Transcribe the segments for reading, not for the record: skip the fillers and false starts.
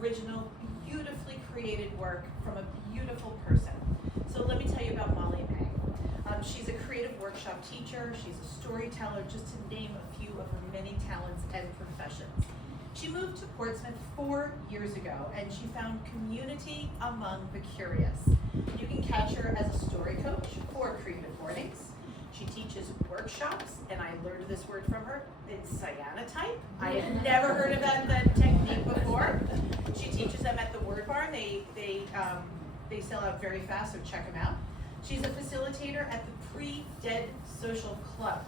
original, beautifully created work from a beautiful person. So let me tell you about Molly May. She's a creative workshop teacher, she's a storyteller, just to name a few of her many talents and professions. She moved to Portsmouth 4 years ago, and she found community among the curious. You can catch her as a story coach for Creative Mornings. She teaches workshops, and I learned this word from her. It's cyanotype. I had never heard of that technique before. She teaches them at the Word Barn. They sell out very fast, so check them out. She's a facilitator at the Pre-Dead Social Club.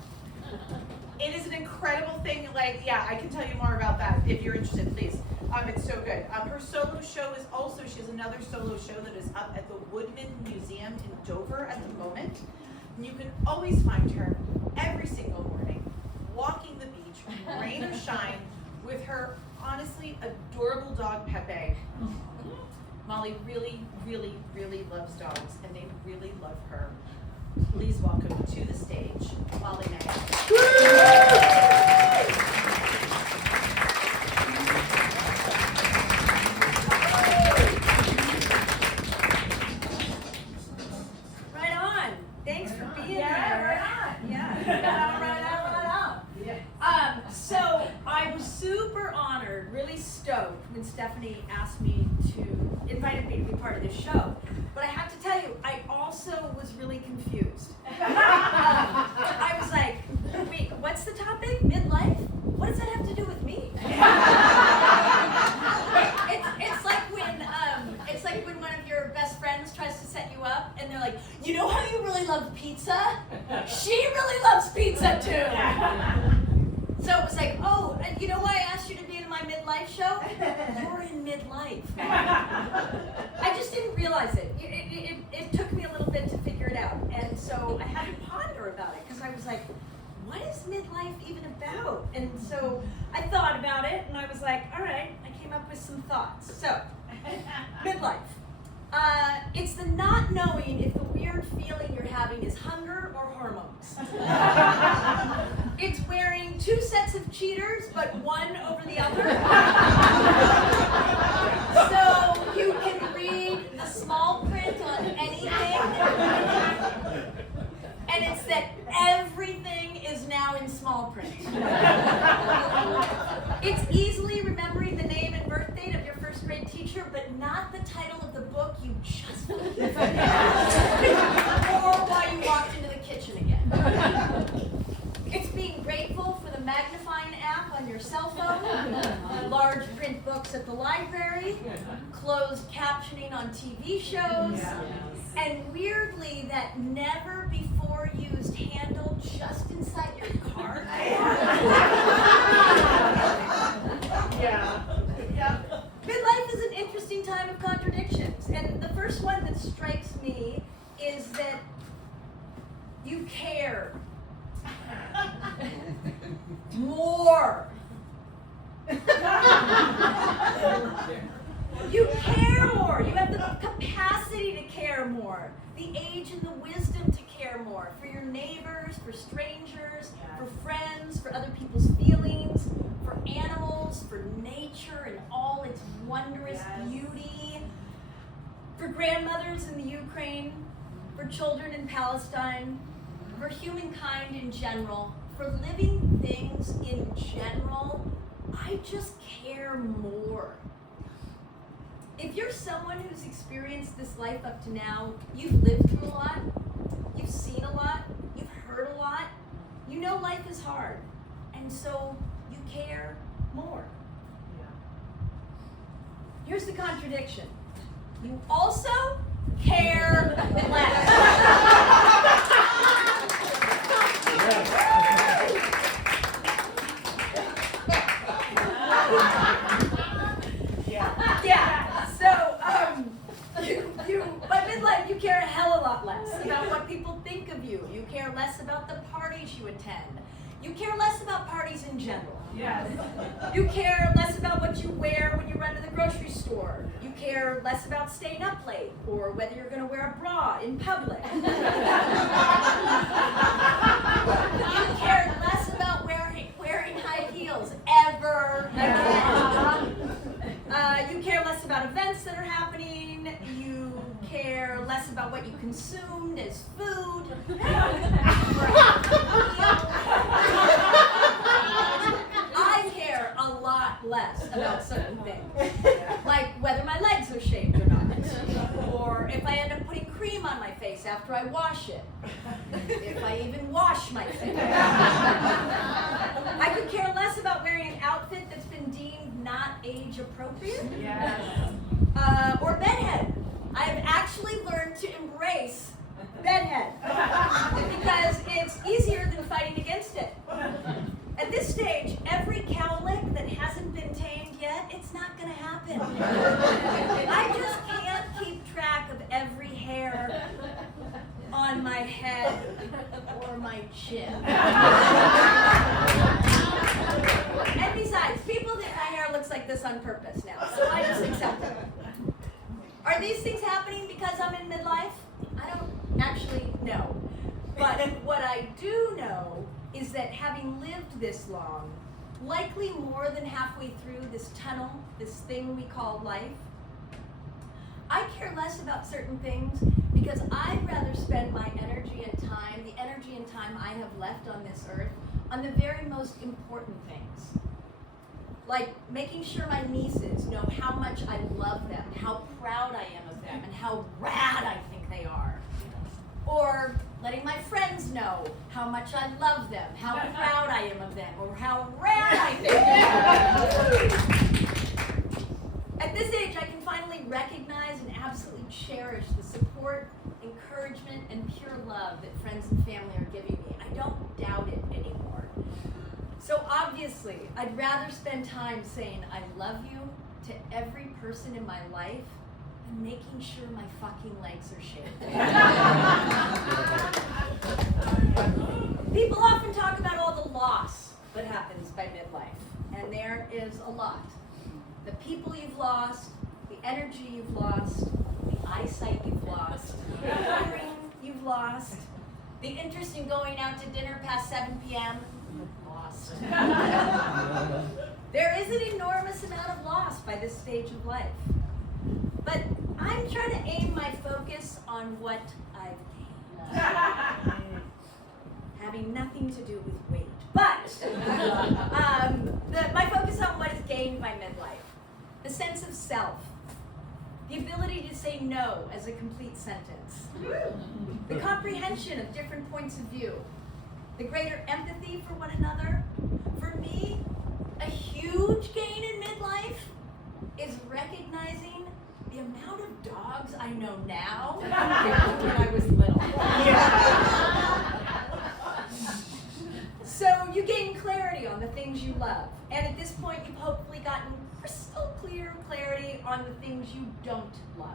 It is an incredible thing. Like, yeah, I can tell you more about that if you're interested, please. It's so good. Her solo show is also, she has another solo show that is up at the Woodman Museum in Dover at the moment. And you can always find her every single morning walking the beach, rain or shine, with her honestly adorable dog Pepe. Molly really, really, really loves dogs, and they really love her. Please welcome to the stage, Molly May. Right on. Thanks for being here. Right on. Yeah. Right on. So I was super honored, really stoked when Stephanie asked me invited me to be part of this show. But I have to tell you, I also was really confused. I was like, wait, what's the topic? Midlife? What does that have to do with me? It's like when one of your best friends tries to set you up, and they're like, you know how you really love pizza? She really loves pizza too. So it was like, oh, and you know why I asked you to be in my midlife show? You're in midlife. I just didn't realize it. It took me a little bit to figure it out. And so I had to ponder about it, because I was like, what is midlife even about? And so I thought about it, and I was like, all right, I came up with some thoughts. So, midlife. It's the not knowing if the weird feeling you're having is hunger or hormones. It's wearing 2 sets of cheaters, but one over the other. So you can read the small print on anything. And it's that everything is now in small print. It's easily remembering the name and birth date of your first grade teacher, but not the title of the book you just finished. Or why you walked into the kitchen again. It's being grateful for the magnifying app on your cell phone, large print books at the library, closed captioning on TV shows, and weirdly, that never before used handle just inside your car. Midlife is an interesting time of contradictions, and the first one that strikes me is that you care more. You care more. You have the capacity to care more, the age and the wisdom to care more for your neighbors, for strangers, for friends, for other people's feelings, for animals, for nature and all its wondrous beauty, for grandmothers in the Ukraine, for children in Palestine, for humankind in general, for living things in general. I just care more. If you're someone who's experienced this life up to now, you've lived through a lot, you've seen a lot, you've heard a lot, you know life is hard, and so you care more. Here's the contradiction. You also care less. By midlife, you care a hell of a lot less about what people think of you. You care less about the parties you attend. You care less about parties in general. Yes. You care less about what you wear when you run to the grocery store. You care less about staying up late or whether you're going to wear a bra in public. You care less about wearing high heels ever again. You care less are happening. You care less about what you consumed as food. I care a lot less about certain things, like whether my legs are shaved or not, or if I end up putting cream on my face after I wash it, if I even wash my face. I could care less about wearing an outfit that's been deemed not age appropriate, or bedhead. I have actually learned to embrace bedhead because it's easier than fighting against it. At this stage, every cowlick that hasn't been tamed yet, it's not going to happen. I just can't keep track of every hair on my head or my chin. And besides, people think my hair looks like this on purpose now, so I just accept it. Are these things happening because I'm in midlife? I don't actually know. But what I do know is that having lived this long, likely more than halfway through this tunnel, this thing we call life, I care less about certain things because I'd rather spend my energy and time, the energy and time I have left on this earth, on the very most important things. Like making sure my nieces know how much I love them, how proud I am of them, and how rad I think they are. Or letting my friends know how much I love them, how proud I am of them, or how rad I think they are. At this age, I can finally recognize and absolutely cherish the support, encouragement, and pure love that friends and family are giving me. I don't doubt it anymore. So obviously, I'd rather spend time saying I love you to every person in my life than making sure my fucking legs are shaved. People often talk about all the loss that happens by midlife, and there is a lot. The people you've lost, the energy you've lost, the eyesight you've lost, the hearing you've lost, the interest in going out to dinner past 7 p.m., lost. There is an enormous amount of loss by this stage of life. But I'm trying to aim my focus on what I've gained. Having nothing to do with weight. But my focus on what is gained by midlife. The sense of self. The ability to say no as a complete sentence. The comprehension of different points of view. The greater empathy for one another. For me, a huge gain in midlife is recognizing the amount of dogs I know now compared to when I was little. So you gain clarity on the things you love. And at this point, you've hopefully gotten crystal clear clarity on the things you don't love.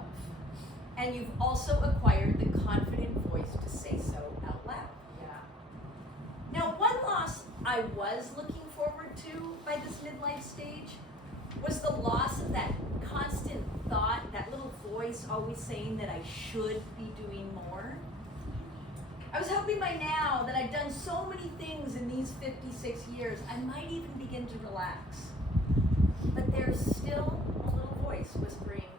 And you've also acquired the confident voice to say so out loud. Now, one loss I was looking forward to by this midlife stage was the loss of that constant thought, that little voice always saying that I should be doing more. I was hoping by now that I'd done so many things in these 56 years, I might even begin to relax. But there's still a little voice whispering,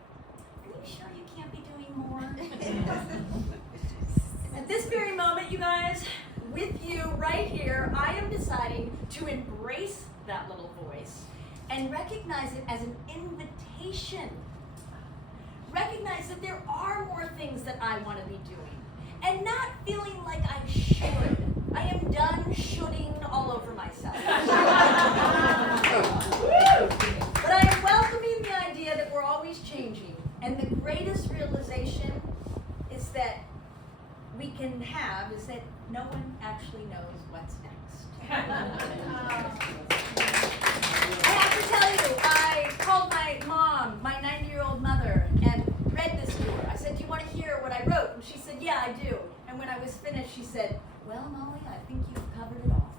are you sure you can't be doing more? At this very moment, you guys, with you right here, I am deciding to embrace that little voice and recognize it as an invitation. Recognize that there are more things that I want to be doing. And not feeling like I should. I am done shoulding all over myself. But I am welcoming the idea that we're always changing. And the greatest realization is that we can have is that no one actually knows what's next. I have to tell you, I called my mom, my 90-year-old mother, and read this to her. I said, do you want to hear what I wrote? And she said, yeah, I do. And when I was finished, she said, well, Molly, I think you've covered it all.